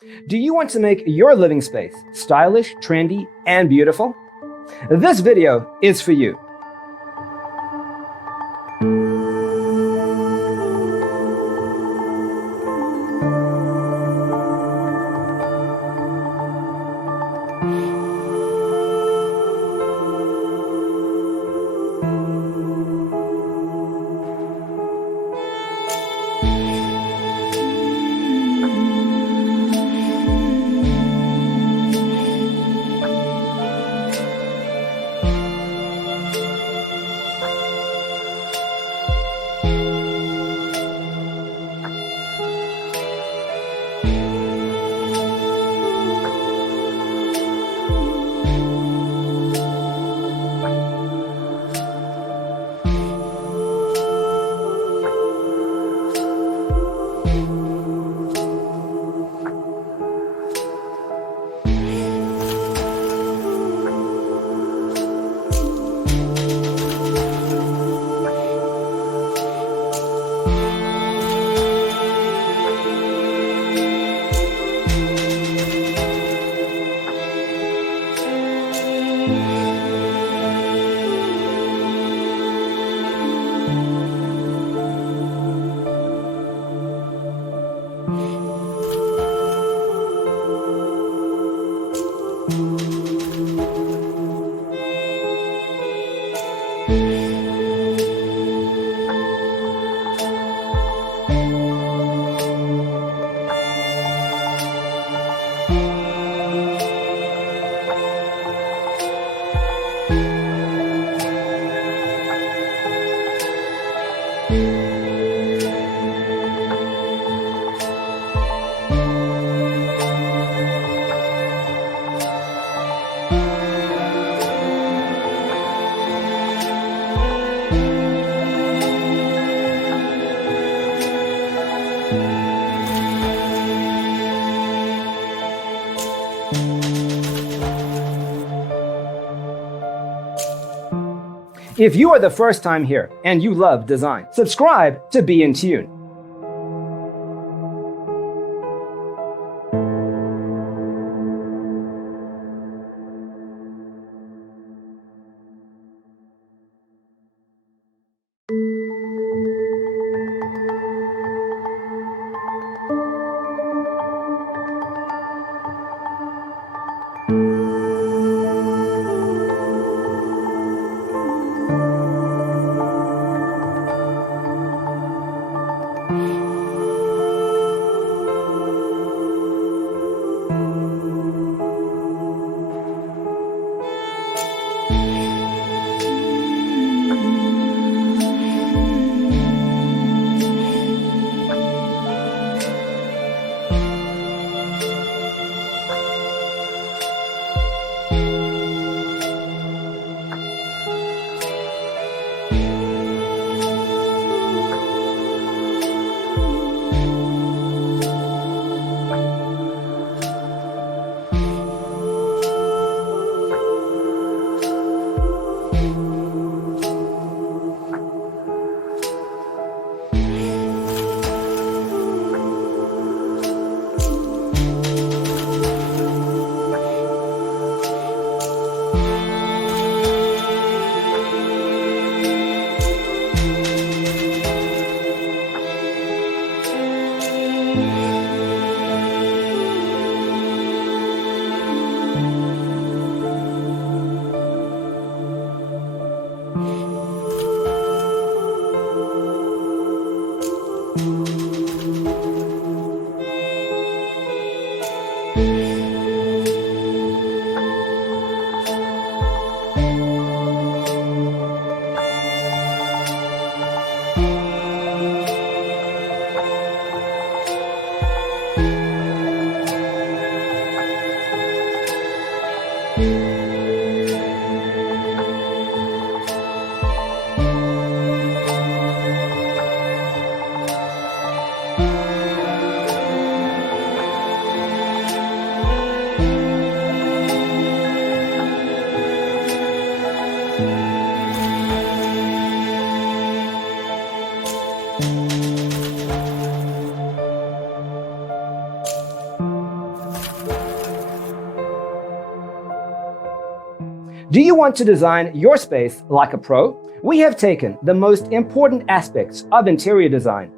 Do you want to make your living space stylish, trendy, and beautiful? This video is for you. If you are the first time here and you love design, subscribe to Be in Tune. Do you want to design your space like a pro? We have taken the most important aspects of interior design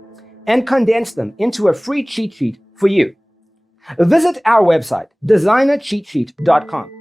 and condensed them into a free cheat sheet for you. Visit our website, designercheatsheet.com.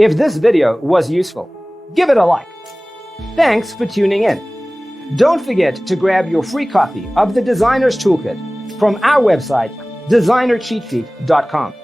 If this video was useful, give it a like. Thanks for tuning in. Don't forget to grab your free copy of the Designer's Toolkit from our website, designercheatsheet.com.